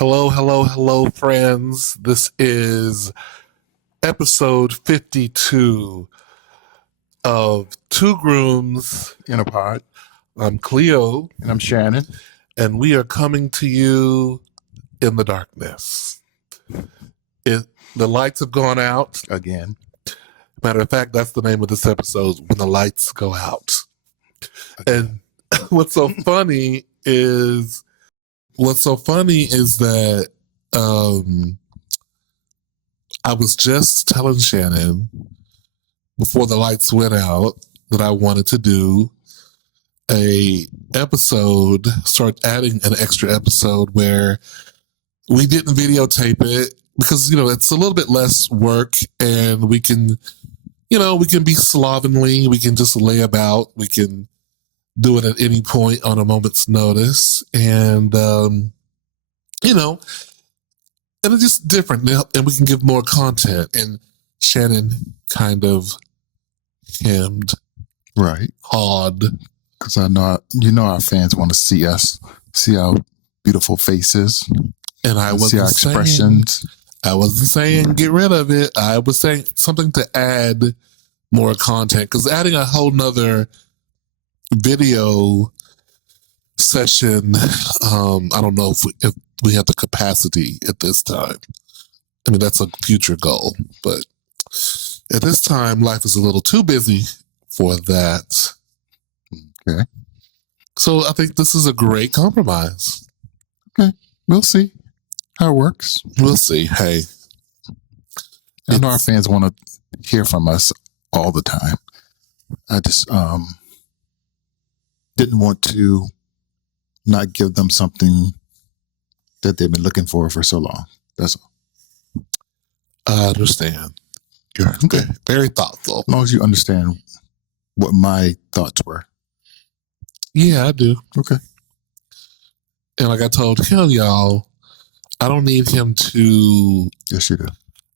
Hello, hello, hello, friends. This is episode 52 of Two Grooms in a Pod. I'm Cleo. And I'm Shannon. And we are coming to you in the darkness. The lights have gone out. Again. Matter of fact, that's the name of this episode, When the Lights Go Out. Again. And what's so funny is that I was just telling Shannon before the lights went out that I wanted to do start adding an extra episode where we didn't videotape it because, it's a little bit less work and we can be slovenly. We can just lay about. We can do it at any point on a moment's notice. And, and it's just different and we can give more content. And Shannon kind of hemmed. Right. Hawed. Because I know, our fans want to see us, see our beautiful faces. And I wasn't see our expressions. I wasn't saying get rid of it. I was saying something to add more content. Because adding a whole nother video session, I don't know if we have the capacity at this time. I mean, that's a future goal, but at this time, life is a little too busy for that. Okay. So I think this is a great compromise. Okay. We'll see how it works. We'll see. Hey. I know our fans want to hear from us all the time. I just didn't want to not give them something that they've been looking for so long. That's all. I understand. You're okay. Very thoughtful. As long as you understand what my thoughts were. Yeah, I do. Okay. And like I told him, y'all, I don't need him to yes, you do.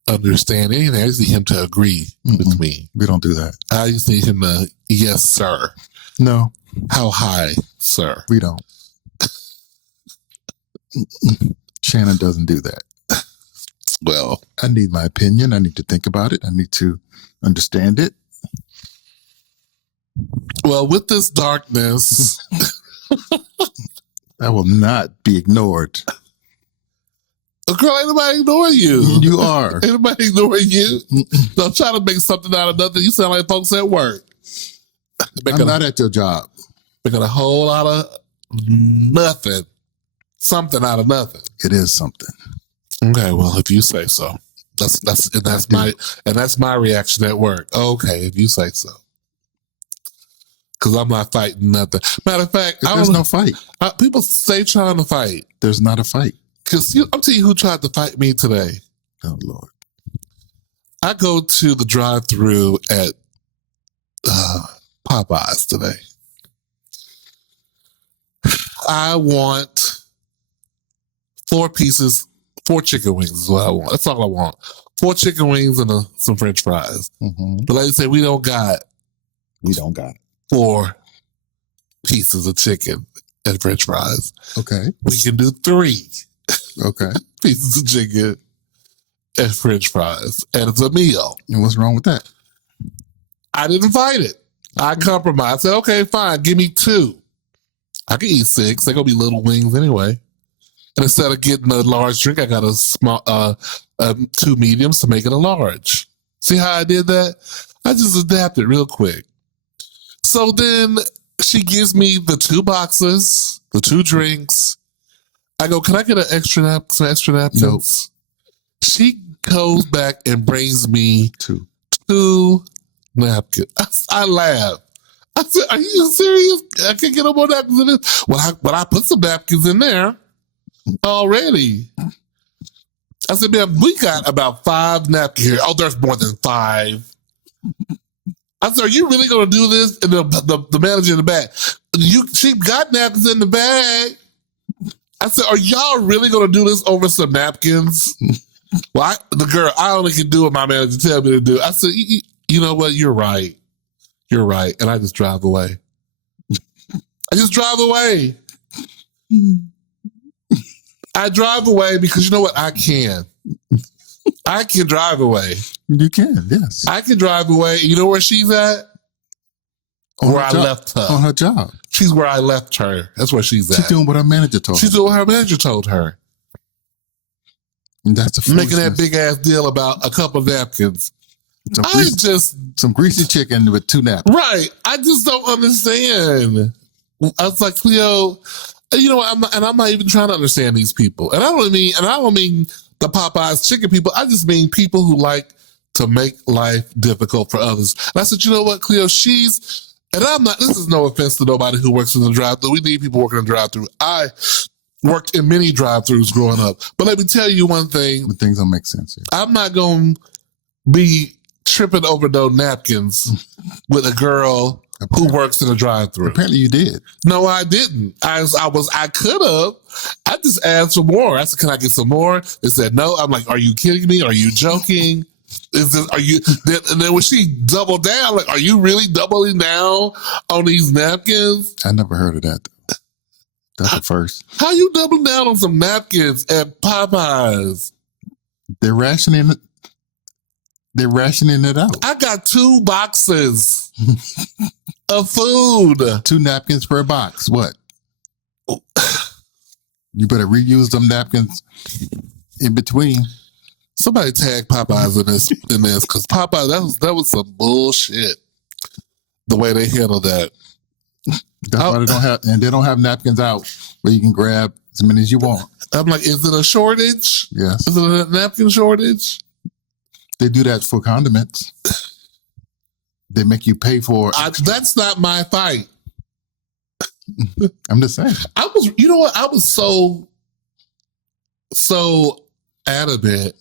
Understand anything. I just need him to agree with me. We don't do that. I just need him to, yes, sir. No. How high, sir? We don't. Shannon doesn't do that. Well, I need my opinion. I need to think about it. I need to understand it. Well, with this darkness, I will not be ignored. Girl, ain't nobody ignoring you. You are. Ain't nobody ignoring you. Don't try to make something out of nothing. You sound like folks at work. I'm not at your job. Making a whole lot of nothing. Something out of nothing. It is something. Okay, well, if you say so. That's my reaction at work. Okay, if you say so. Because I'm not fighting nothing. Matter of fact, there's no fight. People say trying to fight. There's not a fight. Because I'm telling you who tried to fight me today. Oh, Lord. I go to the drive-thru at Popeyes today. I want 4 chicken wings is what I want. That's all I want. 4 chicken wings and some French fries. Mm-hmm. The lady said, we don't got 4 pieces of chicken and French fries. Okay. We can do 3. Okay. Pieces of chicken and French fries. And it's a meal. And what's wrong with that? I didn't fight it. I compromised. I said, okay, fine. Give me 2. I can eat 6. They're going to be little wings anyway. And instead of getting a large drink, I got a small, 2 mediums to make it a large. See how I did that? I just adapted real quick. So then she gives me the 2 boxes, the 2 drinks. I go, can I get some extra napkins? Nope. She goes back and brings me 2 napkins. I laugh. I said, are you serious? I can't get no more napkins in this. Well, I put some napkins in there already. I said, man, we got about 5 napkins here. Oh, there's more than 5. I said, are you really going to do this? And the manager in the back, she got napkins in the bag. I said, are y'all really going to do this over some napkins? Well, I only can do what my manager tell me to do. I said, you know what? You're right. You're right. And I just drive away. I just drive away. I drive away because you know what? I can. I can drive away. You can, yes. I can drive away. You know where she's at? Where I left her. On her job. She's where I left her. That's where she's at. She's doing what her manager told her. She's doing what her manager told her. And that's the making that big ass deal about a couple of napkins. Some greasy chicken with 2 napkins. Right. I just don't understand. I was like, Cleo, you know what? I'm not even trying to understand these people. And I don't mean the Popeyes chicken people. I just mean people who like to make life difficult for others. And I said, you know what, Cleo, this is no offense to nobody who works in the drive-thru. We need people working in the drive-thru. I worked in many drive-thrus growing up. But let me tell you one thing. The things don't make sense here. I'm not going to be tripping over no napkins with a girl who works in a drive-thru. Apparently you did. No, I didn't. I could have. I just asked for more. I said, can I get some more? They said no. I'm like, are you kidding me? Are you joking? And then when she doubled down, like, are you really doubling down on these napkins? I never heard of that. That's the first. How you doubling down on some napkins at Popeyes? They're rationing it. They're rationing it out. I got 2 boxes of food. 2 napkins per box. What? You better reuse them napkins in between. Somebody tag Popeyes in this because Popeye, that was some bullshit. The way they handled that. That's why they don't have napkins out where you can grab as many as you want. I'm like, is it a shortage? Yes. Is it a napkin shortage? They do that for condiments. They make you pay for it. That's not my fight. I'm just saying. You know what? I was so adamant.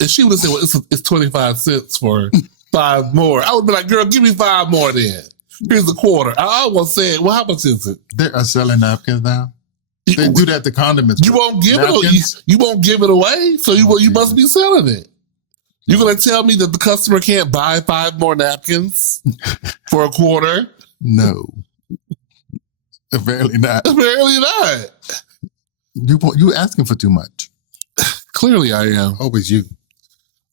If she would have said, well, it's 25 cents for 5 more, I would be like, girl, give me 5 more then. Here's a quarter. I almost said, well, how much is it? They are selling napkins now. They do that to condiments. You won't give it. You won't give it away. So you must be selling it. You're gonna tell me that the customer can't buy 5 more napkins for a quarter? No, apparently not. Apparently not. You asking for too much. Clearly, I am. Always you.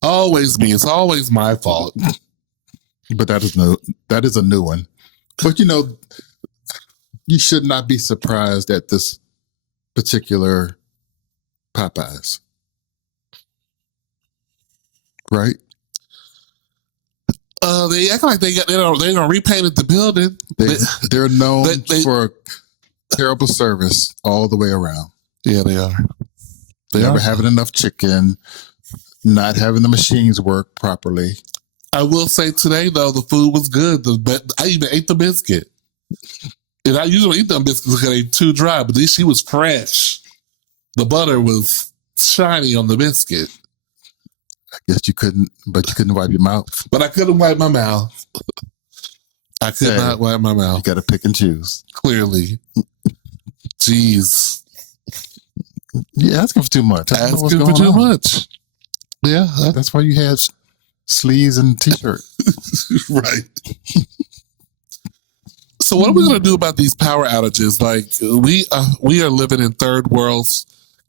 Always me. It's always my fault. But that is a new one. But you should not be surprised at this particular Popeyes. Right? They act like they're gonna repaint the building. They're known for terrible service all the way around. Yeah, they are. Never having enough chicken, not having the machines work properly. I will say today though, the food was good. I even ate the biscuit. And I usually eat them biscuits because they're too dry, but she was fresh. The butter was shiny on the biscuit. I guess you couldn't wipe your mouth. But I couldn't wipe my mouth. I could not wipe my mouth. You got to pick and choose. Clearly. Jeez. You're asking for too much. Asking for too much. Yeah. That's why you had sleeves and t-shirt. Right. So what are we going to do about these power outages? Like we are living in third world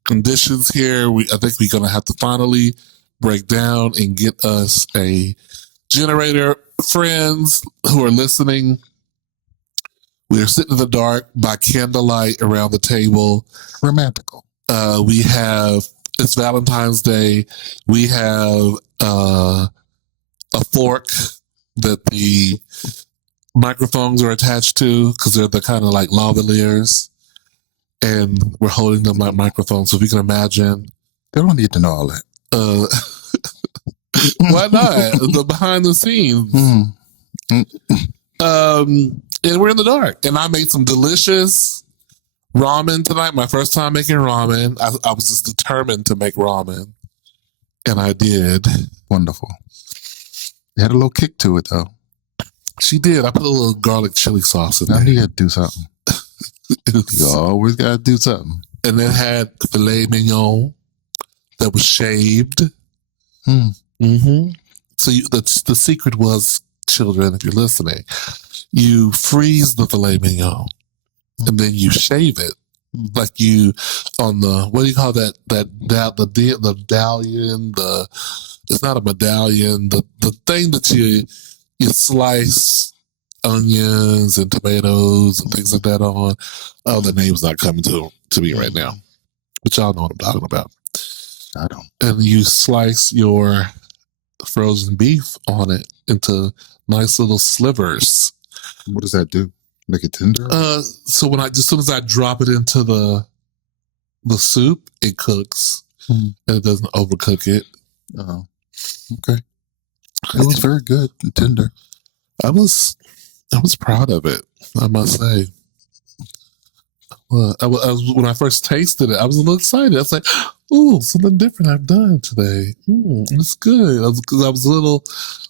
conditions here. I think we're going to have to finally break down and get us a generator. Friends who are listening, we are sitting in the dark by candlelight around the table. Romantical. It's Valentine's Day. We have a fork that the microphones are attached to because they're the kind of like lavaliers, and we're holding them like microphones. So if you can imagine, they don't need to know all that. Why not? The behind the scenes. And we're in the dark. And I made some delicious ramen tonight. My first time making ramen. I was just determined to make ramen. And I did. Wonderful. You had a little kick to it though. She did. I put a little garlic chili sauce in there. You had to do something. You always got to do something. And it had filet mignon that was shaved. Mm-hmm. So the secret was, children, if you're listening, you freeze the filet mignon and then you shave it like you on the, what do you call that? The medallion, it's not a medallion, the thing that you slice onions and tomatoes and things like that on. Oh, the name's not coming to me right now, but y'all know what I'm talking about. I don't. And you slice your frozen beef on it into nice little slivers. What does that do? Make it tender? So as soon as I drop it into the soup, it cooks and it doesn't overcook it. Oh, okay. It was very good and tender. I was proud of it, I must say. Well, I was, when I first tasted it, I was a little excited. I was like, "Ooh, something different I've done today. It's good." I was a little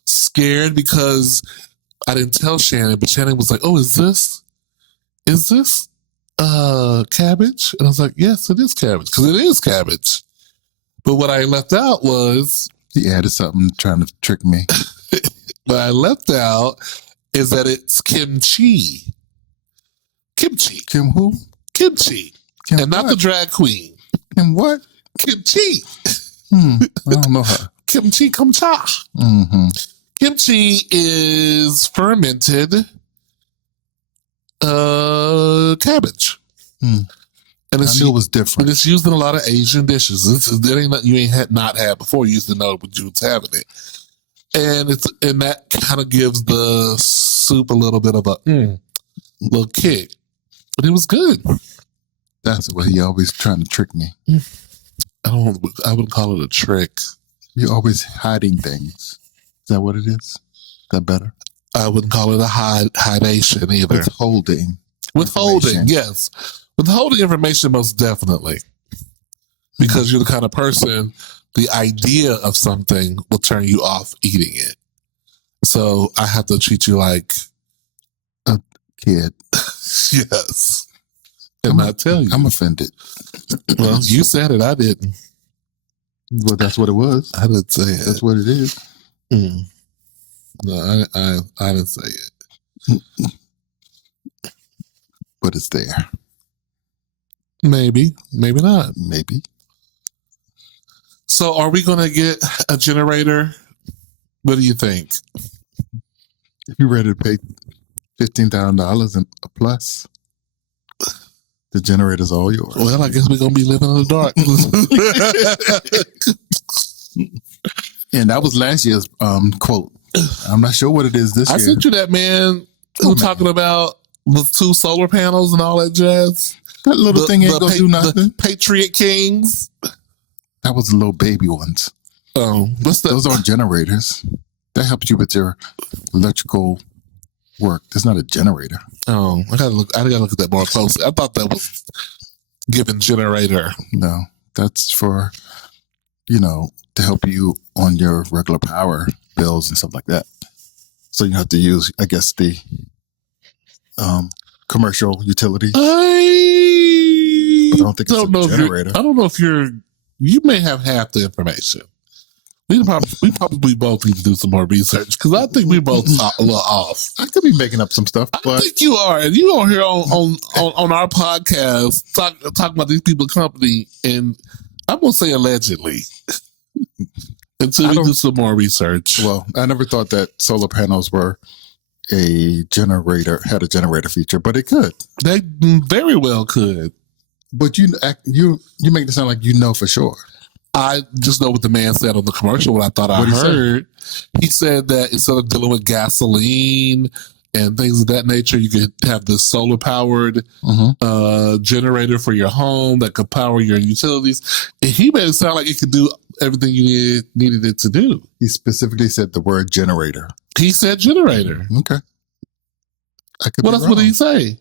scared because I didn't tell Shannon, but Shannon was like, "Oh, is this cabbage?" And I was like, "Yes, it is cabbage," because it is cabbage. But what I left out was, he added something trying to trick me. what I left out is that it's kimchi. Kimchi. Kim who? Kimchi. Kim and not what? the drag queen. Kim what? Kimchi. I don't know her. Kimchi kumcha. Mm-hmm. Kimchi is fermented cabbage. And it's, I knew it was different. And it's used in a lot of Asian dishes. It ain't nothing you ain't not had before. You used to know, but you was having it. And that kind of gives the soup a little bit of a little kick. But it was good. That's what he always trying to trick me. I wouldn't call it a trick. You're always hiding things. Is that what it is? Is that better? I wouldn't call it a hidation either. Withholding, yes. Withholding information, most definitely. Because you're the kind of person, the idea of something will turn you off eating it. So I have to treat you like a kid. Yes. And not tell you. I'm offended. Well, you said it. I didn't. Well, that's what it was. I didn't say it. That's what it is. No, I didn't say it. But it's there. Maybe. Maybe not. Maybe. So are we going to get a generator? What do you think? If you're ready to pay $15,000 and a plus, the generator's all yours. Well, I guess we're going to be living in the dark. And that was last year's quote. I'm not sure what it is this year. I sent you that man who talking about the 2 solar panels and all that jazz. That little thing ain't going to do nothing. The Patriot Kings. That was the little baby ones. Oh, those aren't generators. That helps you with your electrical work. That's not a generator. Oh, I gotta look at that more closely. I thought that was giving generator. No, that's for, to help you on your regular power bills and stuff like that. So you have to use, I guess, the commercial utilities. I don't think it's a generator. I don't know if you may have half the information. We probably both need to do some more research because I think we're both a little off. I could be making up some stuff, but I think you are. And you don't hear on our podcast talk about these people's company, and I'm gonna say allegedly until we do some more research. Well, I never thought that solar panels were had a generator feature, but it could. They very well could. But you make it sound like you know for sure. I just know what the man said on the commercial. What I thought I heard, he said that instead of dealing with gasoline and things of that nature, you could have this solar powered generator for your home that could power your utilities. And he made it sound like it could do everything you needed it to do. He specifically said the word generator. He said generator. Okay. What else would he say?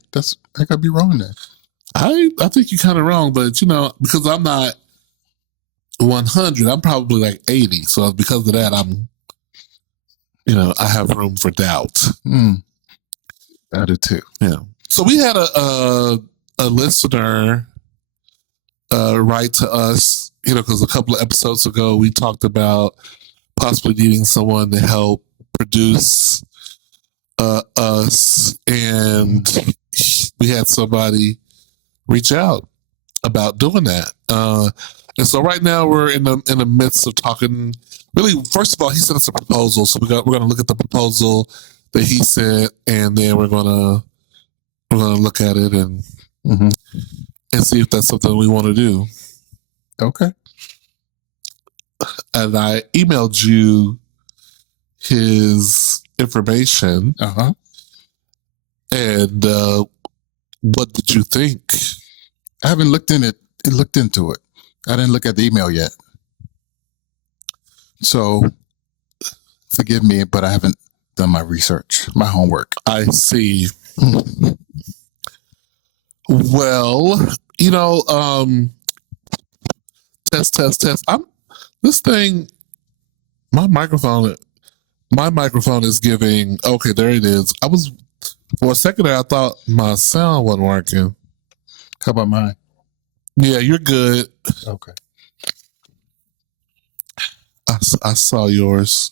I could be wrong there. I think you're kind of wrong, but because I'm not 100, I'm probably like 80. So because of that, I have room for doubt. I do too. Yeah. So we had a listener write to us, because a couple of episodes ago we talked about possibly needing someone to help produce us, and we had somebody reach out about doing that. And so right now we're in the midst of talking. Really, first of all, he sent us a proposal, so we're gonna look at the proposal that he sent, and then we're gonna look at it and see if that's something we want to do. Okay. And I emailed you his information. And what did you think? I haven't looked into it. I didn't look at the email yet. So forgive me, but I haven't done my research, my homework. I see. Well, test. This thing, my microphone is giving. Okay, there it is. For a second there, I thought my sound wasn't working. How about mine? Yeah, you're good. Okay. I saw yours.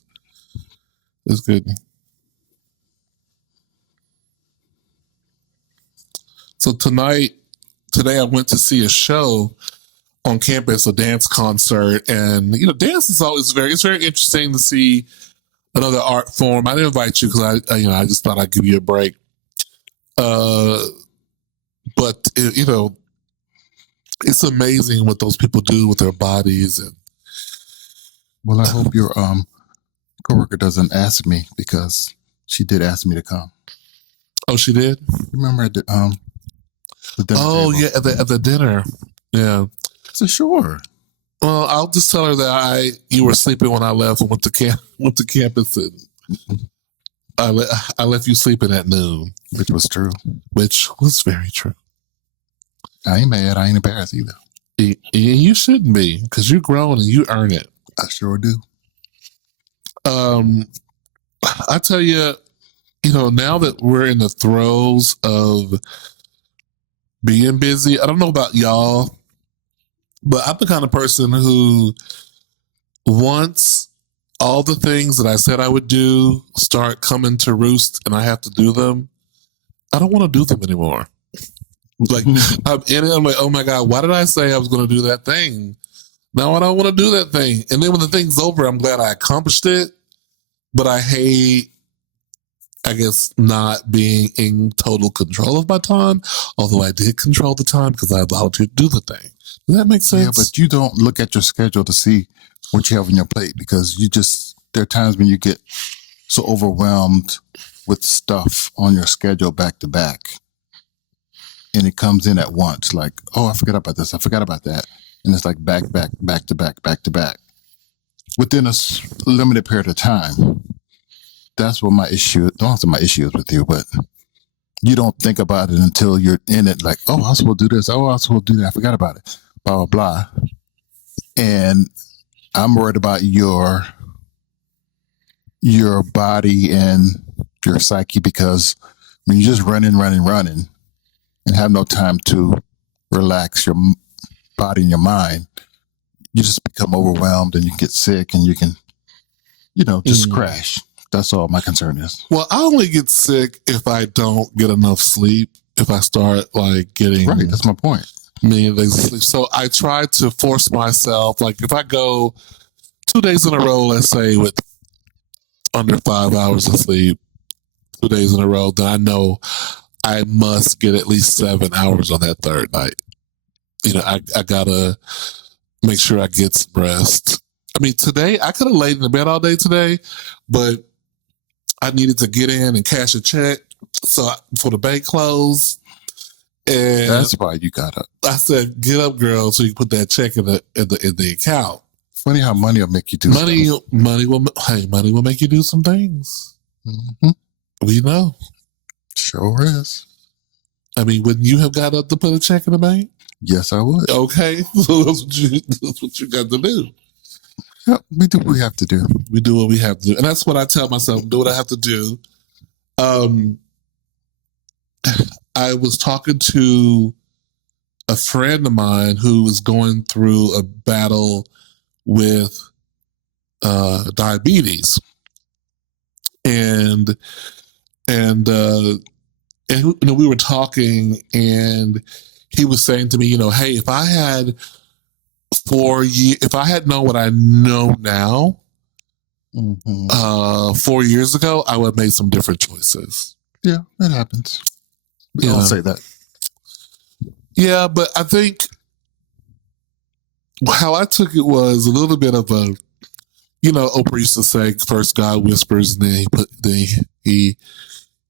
It's good. So today I went to see a show on campus, a dance concert, and dance is always it's very interesting to see another art form. I didn't invite you because I just thought I'd give you a break. But it's amazing what those people do with their bodies. And well, I hope your coworker doesn't ask me, because she did ask me to come. Oh, she did? Remember at the dinner table? Yeah, at the dinner. Yeah. So sure. Well, I'll just tell her that you were sleeping when I left and went to campus, and I left you sleeping at noon, which was true. Which was very true. I ain't mad. I ain't embarrassed either. You shouldn't be, because you're grown and you earn it. I sure do. I tell you, now that we're in the throes of being busy, I don't know about y'all, but I'm the kind of person who, once all the things that I said I would do start coming to roost and I have to do them, I don't want to do them anymore. Like, I'm in it, I'm like, oh my God, why did I say I was going to do that thing? Now I don't want to do that thing. And then when the thing's over, I'm glad I accomplished it. But I hate, I guess, not being in total control of my time. Although I did control the time because I allowed you to do the thing. Does that make sense? Yeah, but you don't look at your schedule to see what you have on your plate, because there are times when you get so overwhelmed with stuff on your schedule back to back. And it comes in at once, like, oh, I forgot about this, I forgot about that. And it's like back to back. Within a limited period of time. That's what my issue, don't say my issue is with you, but you don't think about it until you're in it, like, oh, I was supposed to do this, oh, I was supposed to do that, I forgot about it, blah, blah, blah. And I'm worried about your body and your psyche, because when you're just running, and have no time to relax your body and your mind, you just become overwhelmed and you get sick and you can, just crash. That's all my concern is. Well, I only get sick if I don't get enough sleep. If I start getting right, that's my point. Million days of sleep. So I try to force myself. Like if I go 2 days in a row, let's say with under 5 hours of sleep, 2 days in a row, then I know I must get at least 7 hours on that third night. I gotta make sure I get some rest. I mean, today I could have laid in the bed all day today, but I needed to get in and cash a check for the bank closed. And that's why you got up. I said, "Get up, girl, so you can put that check in the account." Funny how money will make you do money. stuff. Money will make you do some things. Mm-hmm. We know. Sure is. I mean, wouldn't you have got up to put a check in the bank? Yes, I would. Okay, so that's what you got to do. Yep, we do what we have to do. We do what we have to do, and that's what I tell myself: do what I have to do. I was talking to a friend of mine who was going through a battle with diabetes, and we were talking, and he was saying to me, hey, if I had if I had known what I know now, 4 years ago, I would have made some different choices. Yeah, it happens. We all say that. Yeah, but I think how I took it was a little bit of a, Oprah used to say, first God whispers, and then he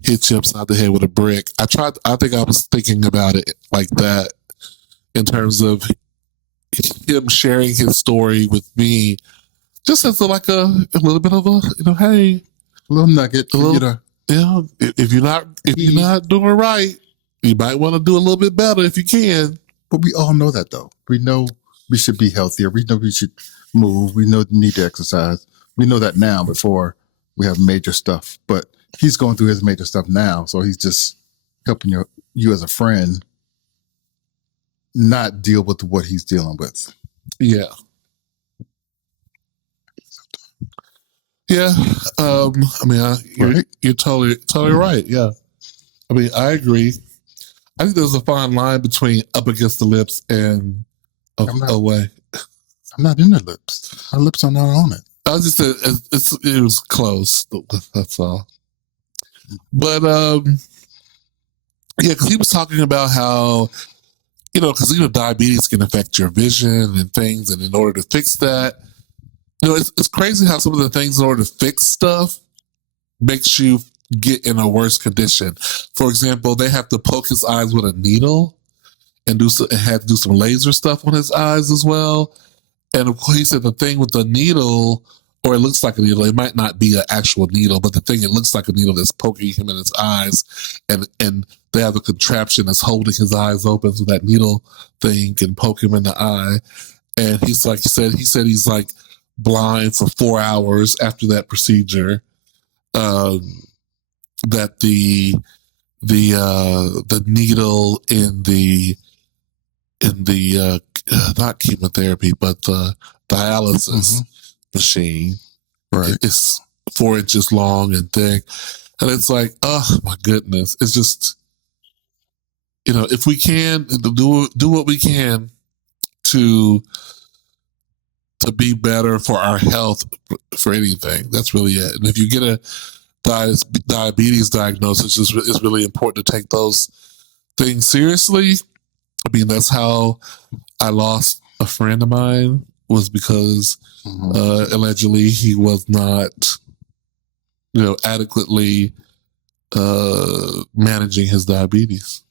hits you upside the head with a brick. I think I was thinking about it like that in terms of him sharing his story with me, just as a little bit of a, hey, a little nugget, if you're not doing right, you might want to do a little bit better if you can. But we all know that, though. We know we should be healthier. We know we should move. We know we need to exercise. We know that now before we have major stuff. But he's going through his major stuff now, so he's just helping you as a friend not deal with what he's dealing with. Yeah. Yeah. You're totally right. Yeah. I mean, I agree. I think there's a fine line between up against the lips and away. I'm not in the lips. My lips are not on it. I was just it was close. That's all. But yeah, because he was talking about how because diabetes can affect your vision and things, and in order to fix that, it's crazy how some of the things in order to fix stuff makes you get in a worse condition. For example, they have to poke his eyes with a needle and had to do some laser stuff on his eyes as well. And of course, he said the thing with the needle, or it looks like a needle, it might not be an actual needle, but it looks like a needle that's poking him in his eyes, and they have a contraption that's holding his eyes open so that needle thing can poke him in the eye. And he said he's like blind for 4 hours after that procedure. That the needle in the not chemotherapy, but the dialysis machine, right, is 4 inches long and thick, and it's like, oh my goodness, it's just, if we can do what we can to be better for our health, for anything, that's really it. And if you get a diabetes diagnosis, it's really important to take those things seriously. I mean, that's how I lost a friend of mine, was because allegedly he was not, adequately managing his diabetes.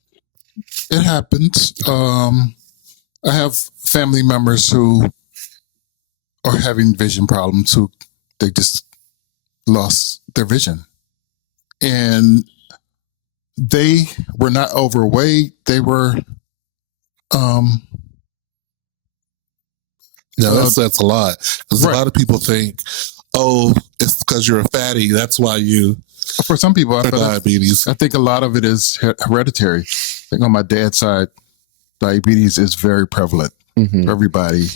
It happens. I have family members who are having vision problems who they just lost their vision. And they were not overweight. They were that's a lot. Because a lot of people think, oh, it's because you're a fatty, that's why you for some people diabetes. I think a lot of it is hereditary. I think on my dad's side, diabetes is very prevalent for everybody.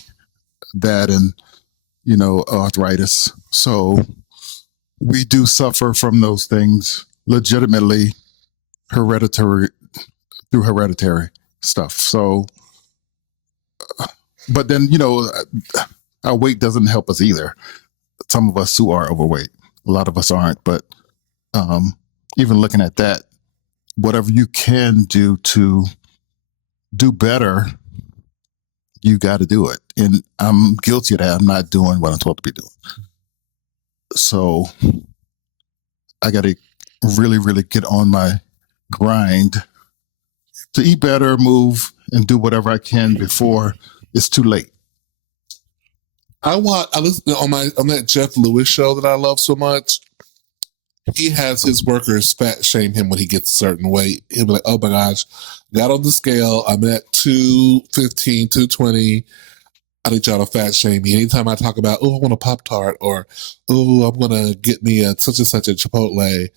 That and arthritis. So we do suffer from those things legitimately through hereditary stuff. So, but then, our weight doesn't help us either. Some of us who are overweight, a lot of us aren't, but even looking at that, whatever you can do to do better, you got to do it. And I'm guilty of that. I'm not doing what I'm supposed to be doing. So I got to really, really get on my grind to eat better, move, and do whatever I can before it's too late. I listen on that Jeff Lewis show that I love so much. He has his workers fat shame him when he gets a certain weight. He'll be like, oh my gosh, got on the scale, I'm at 215, 220. I need y'all to fat shame me. Anytime I talk about, oh, I want a Pop-Tart, or, oh, I'm going to get me a such and such a Chipotle,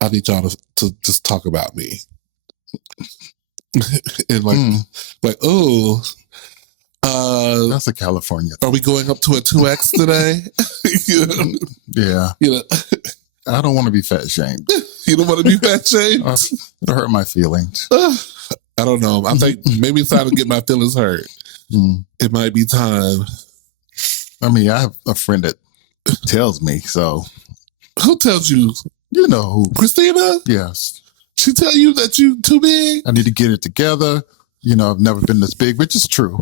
I need y'all to just talk about me. And like, oh, that's a California thing. Are we going up to a 2X today? Yeah. I don't want to be fat shamed. You don't want to be fat shamed? It'll hurt my feelings. I don't know. I think maybe it's time to get my feelings hurt. It might be time. I mean, I have a friend that tells me, so. Who tells you? You know who. Christina? Yes. She tell you that you too big? I need to get it together. You know, I've never been this big, which is true.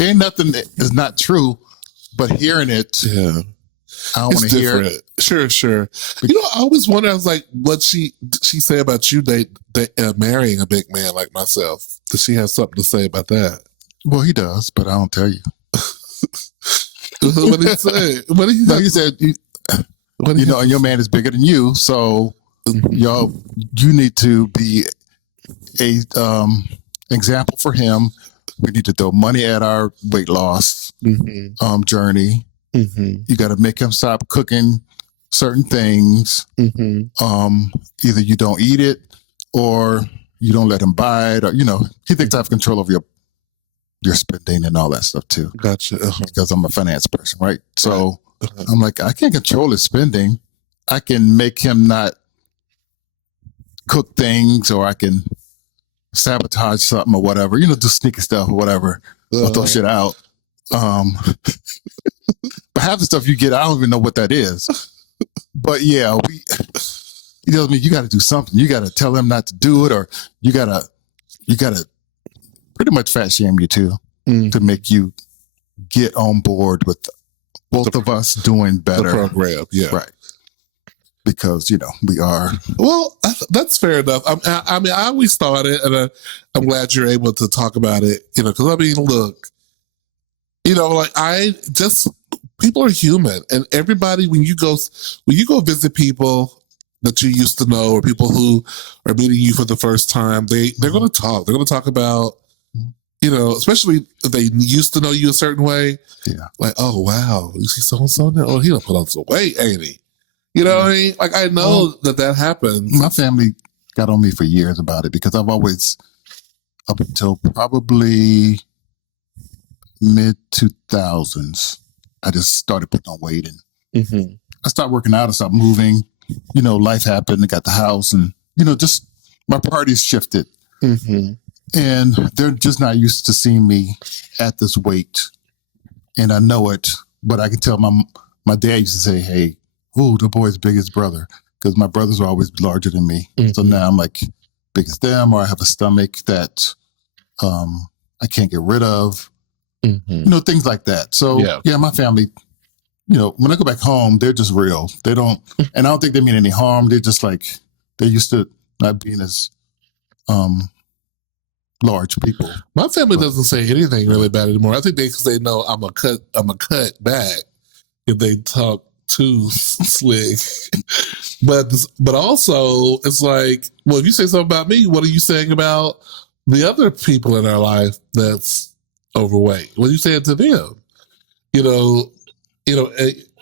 Ain't nothing that is not true, but hearing it, yeah, I don't want to hear it. Sure. You know, I always wonder, I was like, what she say about you marrying a big man like myself? Does she have something to say about that? Well, he does, but I don't tell you. What did he say? What did he say? He said, you know, and your man is bigger than you, so you need to be a example for him. We need to throw money at our weight loss journey. You got to make him stop cooking certain things. Either you don't eat it or you don't let him buy it, or he thinks I have control over your spending and all that stuff too. Gotcha. Because I'm a finance person, right? So I'm like, I can't control his spending. I can make him not cook things, or I can sabotage something or whatever, just sneaky stuff or whatever, or throw shit out. But half the stuff you get, I don't even know what that is. But yeah, he tells me, you got to do something. You got to tell him not to do it, or you got to pretty much fat shame you too, to make you get on board with both of us doing better. The program, yeah. Right. Because, we are. Well, that's fair enough. I mean, I always thought it, and I'm glad you're able to talk about it, because I mean, look, people are human, and everybody, when you go visit people that you used to know, or people who are meeting you for the first time, they're going to talk. They're going to talk about, especially if they used to know you a certain way. Yeah. Like, oh, wow, you see so-and-so now? Oh, he done put on some weight, ain't he? You know what I mean? Like, I know that happens. My family got on me for years about it, because I've always, up until probably mid-2000s, I just started putting on weight, and I started working out, I started moving, life happened, I got the house, and, just my priorities shifted. And they're just not used to seeing me at this weight. And I know it, but I can tell my dad used to say, hey, oh, the boy's big as brother, because my brothers were always larger than me. So now I'm like big as them, or I have a stomach that I can't get rid of, things like that. So yeah, my family, when I go back home, they're just real. They don't, and I don't think they mean any harm. They're just like, they're used to not being as large people. My family doesn't say anything really bad anymore. I think because they know I'm a cut back if they talk too slick. but also it's like, well, if you say something about me, what are you saying about the other people in our life that's overweight? What are you saying to them?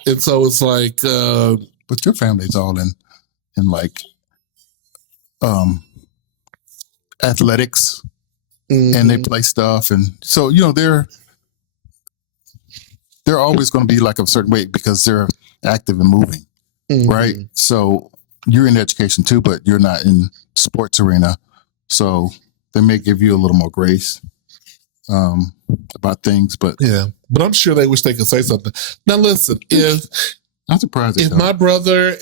And so it's like, but your family's all in like athletics, and they play stuff, and so they're always going to be like a certain weight because they're active and moving, right? So you're in education too, but you're not in sports arena, so they may give you a little more grace about things. But but I'm sure they wish they could say something. Now listen, I'm surprised if my brother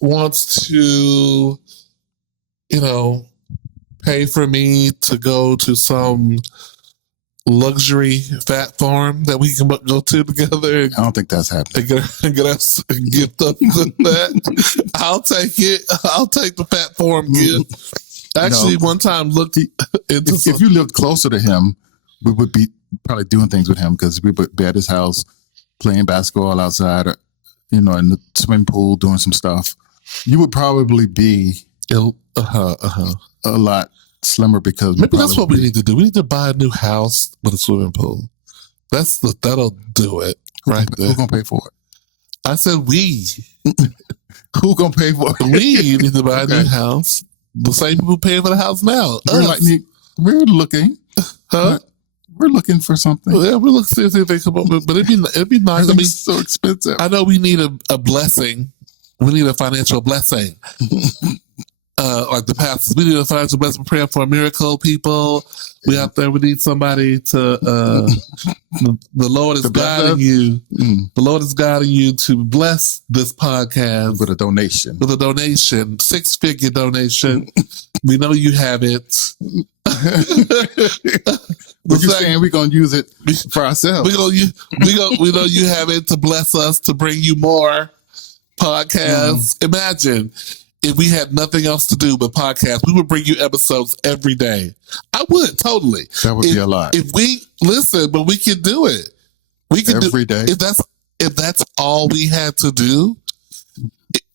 wants to, pay for me to go to some luxury fat farm that we can go to together. I don't think that's happening. And get us a gift of that. I'll take it. I'll take the fat farm gift. Actually, one time looked into if you lived closer to him, we would be probably doing things with him, because we would be at his house playing basketball outside, or, in the swimming pool doing some stuff. You would probably be a lot slimmer, because maybe that's what we need to do. We need to buy a new house with a swimming pool. That'll do it right there. Who's gonna pay for it? I said we. Who gonna pay for it? We need to buy a new house. The same people paying for the house now. We're looking. Huh? We're looking for something. Well, yeah, we're looking to see if they come up with, but it'd be nice. I mean, so expensive. I know we need a blessing. We need a financial blessing. like the pastors. We need a financial blessing, praying for a miracle, people. We out there. We need somebody to. The Lord is guiding you. The Lord is guiding you to bless this podcast with a donation. 6-figure donation. We know you have it. But you're saying we're gonna use it for ourselves. We know you have it to bless us, to bring you more podcasts. Imagine if we had nothing else to do but podcasts, we would bring you episodes every day. I would totally. That would be a lot. If we listen, but we can do it. We can every day. If that's all we had to do.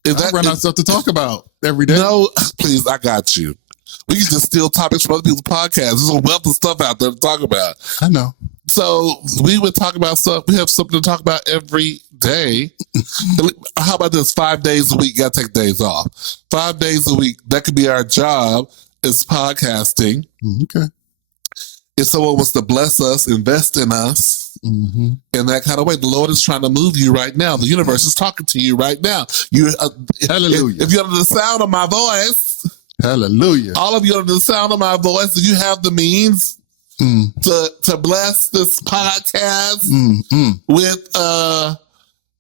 I run out of stuff to talk about every day. No, please, I got you. We can just steal topics from other people's podcasts. There's a wealth of stuff out there to talk about. I know. So we would talk about stuff. We have something to talk about every day. How about this? 5 days a week. You got to take days off. 5 days a week. That could be our job is podcasting. Okay. If someone wants to bless us, invest in us in that kind of way, the Lord is trying to move you right now. The universe is talking to you right now. Hallelujah. If you're under the sound of my voice, hallelujah. All of you under the sound of my voice, if you have the means to bless this podcast with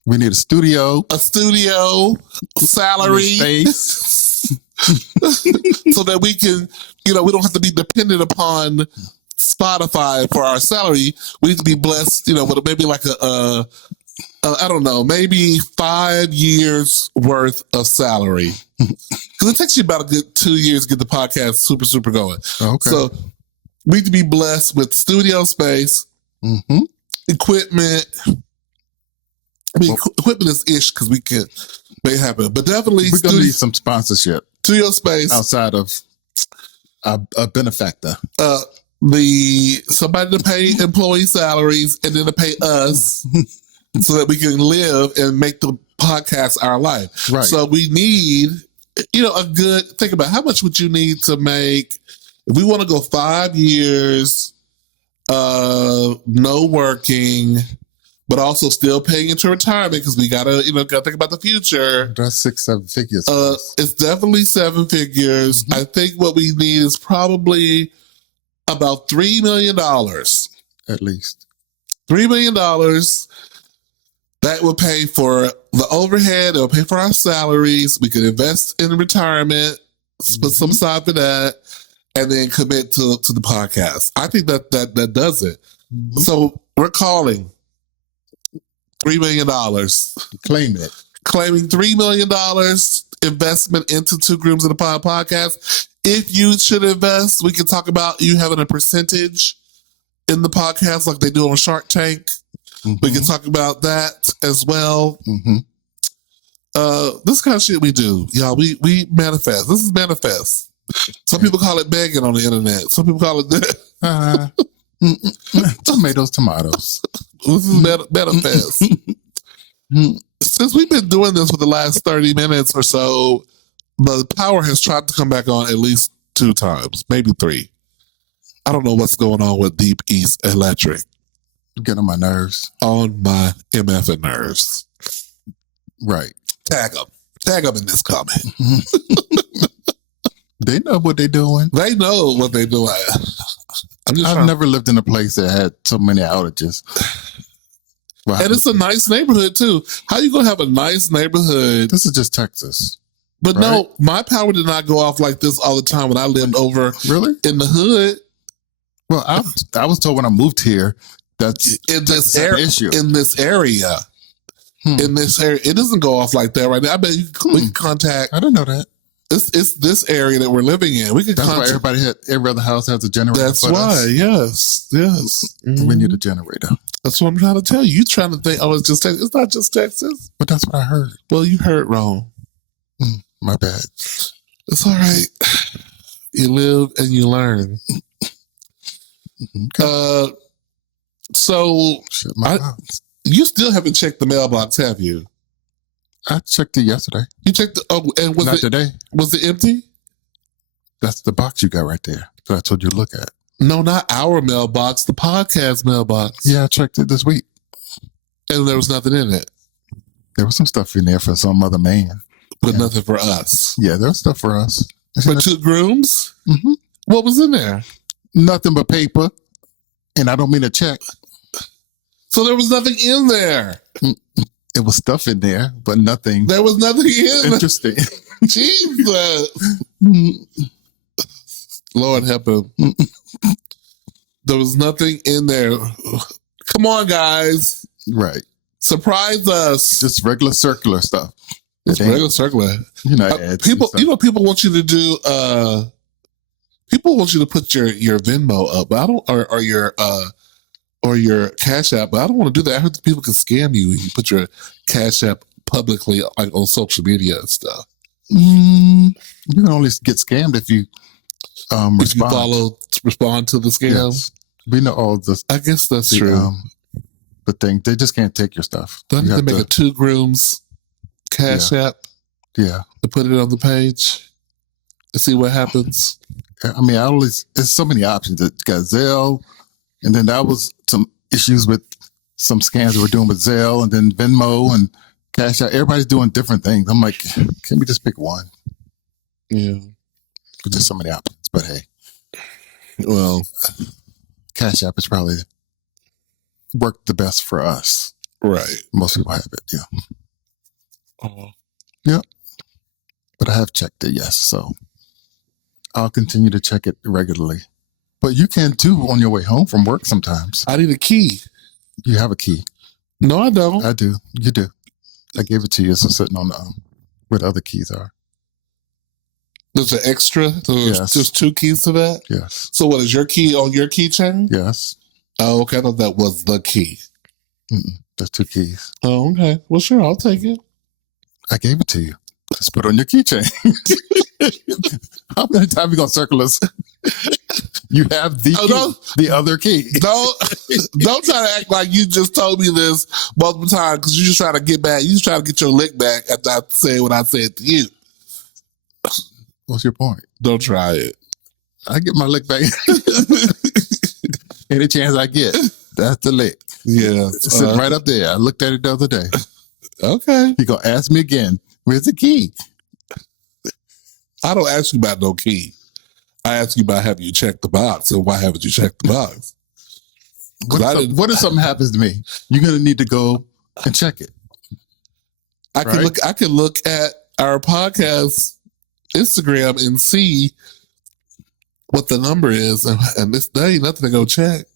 we need a studio salary space so that we can, we don't have to be dependent upon Spotify for our salary. We need to be blessed, with maybe like I don't know, maybe 5 years worth of salary. Because it takes you about a good 2 years to get the podcast super going. Okay. So we need to be blessed with studio space, equipment. I mean, equipment is ish because we can make it happen. But definitely we're going to need some sponsorship. Studio space. Outside of a benefactor. Somebody to pay employee salaries and then to pay us so that we can live and make the podcast our life. Right. So we need, think about how much would you need to make if we want to go 5 years, no working, but also still paying into retirement because we gotta think about the future. That's 6-7 figures. It's definitely 7 figures. I think what we need is probably about $3 million. At least. $3 million. That would pay for the overhead. It will pay for our salaries. We could invest in retirement, put some aside for that, and then commit to the podcast. I think that does it. So we're calling $3 million. Claim it. Claiming $3 million investment into Two Grooms in the Pod podcast. If you should invest, we can talk about you having a percentage in the podcast like they do on Shark Tank. We can talk about that as well. This kind of shit we do. Y'all, we manifest. This is manifest. Some people call it begging on the internet. Some people call it that. Tomatoes. This is manifest. Since we've been doing this for the last 30 minutes or so, the power has tried to come back on at least 2 times, maybe 3. I don't know what's going on with Deep East Electric. Get on my nerves. On my MF nerves. Right. Tag them in this comment. They know what they're doing. They know what they're doing. I've never lived in a place that had so many outages. Wow. And it's a nice neighborhood too. How you gonna have a nice neighborhood? This is just Texas. But right? No, my power did not go off like this all the time when I lived over in the hood. Well, I was told when I moved here that's in this issue. In this area. In this area. It doesn't go off like that right now. I bet we can contact. I didn't know that. It's this area that we're living in. We could That's why every other house has a generator. That's why, yes. We need a generator. That's what I'm trying to tell you. You trying to think, it's just Texas. It's not just Texas. But that's what I heard. Well, you heard wrong. My bad. It's all right. You live and you learn. Okay. So you still haven't checked the mailbox, have you? I checked it yesterday. You checked and was Not it today? Was it empty? That's the box you got right there that I told you to look at. No, not our mailbox, the podcast mailbox. Yeah, I checked it this week. And there was nothing in it. There was some stuff in there for some other man. But nothing for us. Yeah, there was stuff for us. For 2 grooms? Mm-hmm. What was in there? Nothing but paper, and I don't mean a check. So there was nothing in there. It was stuff in there, but nothing. There was nothing in interesting. Jesus. Lord help him. There was nothing in there. Come on, guys. Right. Surprise us. Just regular circular stuff. It's regular circular. You know, people. You know, people want you to do. People want you to put your Venmo up, but I don't, or your Cash App. But I don't want to do that. I heard that people can scam you. You put your Cash App publicly, like on social media and stuff. You can only get scammed if you respond to the scam. Yes. We know all the. I guess that's true. The thing, they just can't take your stuff. Don't they make a 2 grooms Cash App? Yeah. To put it on the page and see what happens. I mean, there's so many options. You got Zelle, and then that was some issues with some scams we were doing with Zelle, and then Venmo and Cash App. Everybody's doing different things. I'm like, can we just pick one? Yeah. There's just so many options. But hey, well, Cash App is probably worked the best for us. Right. Most people have it. Yeah. Oh. Yep. But I have checked it, yes. So I'll continue to check it regularly. But you can too on your way home from work sometimes. I need a key. You have a key. No, I don't. I do. You do. I gave it to you. It's sitting on where the other keys are. There's an extra? There's just 2 keys to that? Yes. So what is your key on your keychain? Yes. Oh, okay. I thought that was the key. There's 2 keys. Oh, okay. Well, sure. I'll take it. I gave it to you. Just put it on your keychain. How many times are you going to circle us? You have the other key. Don't try to act like you just told me this multiple times because you're just trying to get back. You just trying to get your lick back after I say what I said to you. What's your point? Don't try it. I get my lick back. Any chance I get, that's the lick. Yeah. It's sitting right up there. I looked at it the other day. Okay. He going to ask me again, where's the key? I don't ask you about no key. I ask you about have you checked the box, and why haven't you checked the box? What if something happens to me? You're going to need to go and check it. I can look at our podcast Instagram and see what the number is, and there ain't nothing to go check.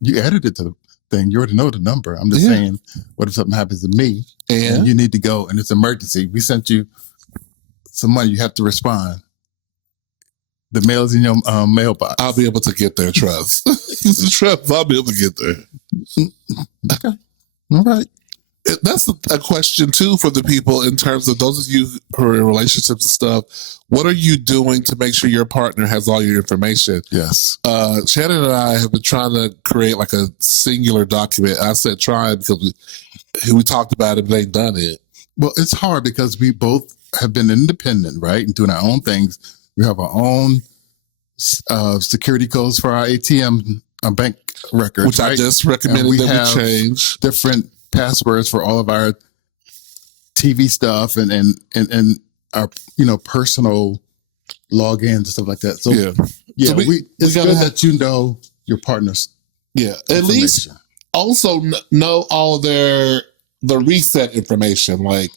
You added it to the thing. You already know the number. I'm just saying, what if something happens to me and you need to go and it's emergency? We sent you some money. You have to respond. The mail's in your mailbox. I'll be able to get there, trust. Trust, I'll be able to get there. Okay. All right. That's a question, too, for the people in terms of those of you who are in relationships and stuff. What are you doing to make sure your partner has all your information? Yes. Shannon and I have been trying to create like a singular document. I said try because we talked about it, but they ain't done it. Well, it's hard because we both have been independent, right? And doing our own things. We have our own security codes for our ATM bank records. Which I just recommended that we change. Different passwords for all of our TV stuff and our personal logins and stuff like that. So so it's good that you know your partner's at least also know all the reset information. Like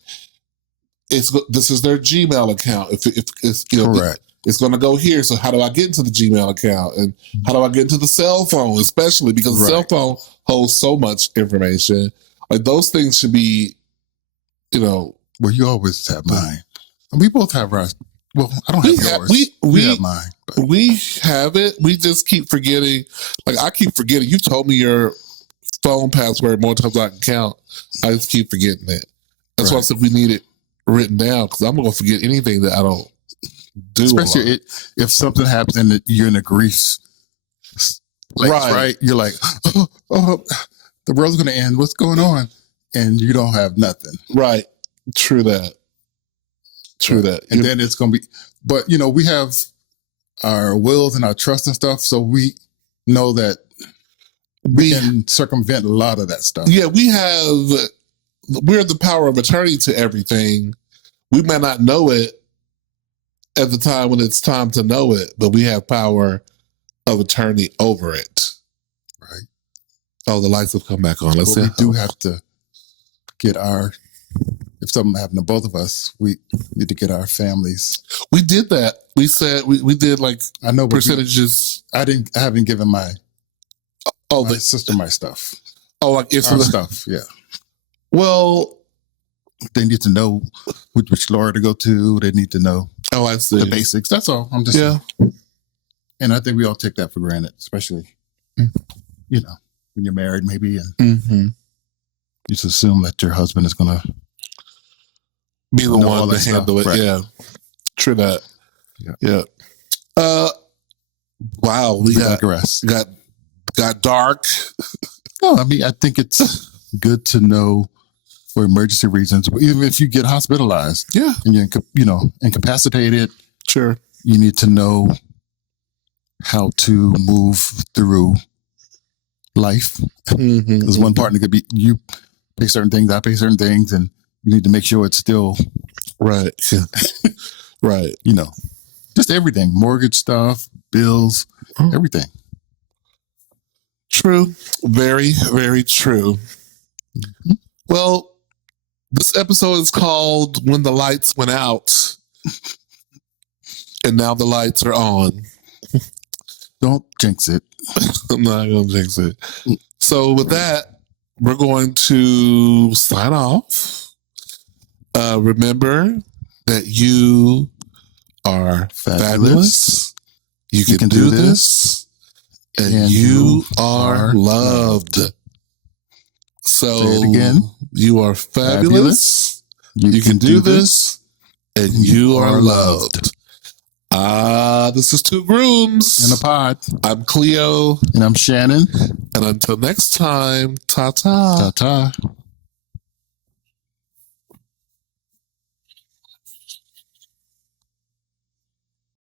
this is their Gmail account. If it's correct. It's going to go here. So how do I get into the Gmail account? And how do I get into the cell phone, especially because the cell phone holds so much information. Like those things should be, Well, you always have mine. And we both have ours. Well, I don't have yours. We have mine. But. We have it. We just keep forgetting. Like I keep forgetting. You told me your phone password more times than I can count. I just keep forgetting it. That's why I said we need it written down because I'm going to forget anything that I don't do. Especially if something happens and you're in a grief place, right? You're like, the world's going to end. What's going on? And you don't have nothing. Right. True that. And then it's going to be, but we have our wills and our trust and stuff. So we know that we can circumvent a lot of that stuff. Yeah, we're the power of attorney to everything. We may not know it, at the time when it's time to know it, but we have power of attorney over it. Right. Oh, the lights have come back on. Let's But see. we do have to get if something happened to both of us, we need to get our families. We did that. We said we did like I know percentages. I haven't given my the sister my stuff. Oh, like it's Our stuff. Yeah. Well, they need to know which lawyer to go to. They need to know I see the basics. That's all. I'm just and I think we all take that for granted, especially when you're married, maybe, and you just assume that your husband is going to be the one to handle it. Right. Yeah, true that. Yeah. Wow, we got dark. No, I mean, I think it's good to know for emergency reasons, even if you get hospitalized. Yeah, and you're incapacitated. Sure, you need to know how to move through life. Because one partner could be you pay certain things, I pay certain things, and you need to make sure it's still right. Right. Just everything, mortgage stuff, bills, everything. True. Very, very true. Well, this episode is called When the Lights Went Out. And now the lights are on. Don't jinx it. I'm not going to jinx it. So with that, we're going to sign off. Remember that you are fabulous. You can do this. And you are loved. So say it again. You are fabulous. You can do this. And you are loved. This is Two Grooms in a Pod. I'm Cleo. And I'm Shannon. And until next time, ta-ta. Ta-ta.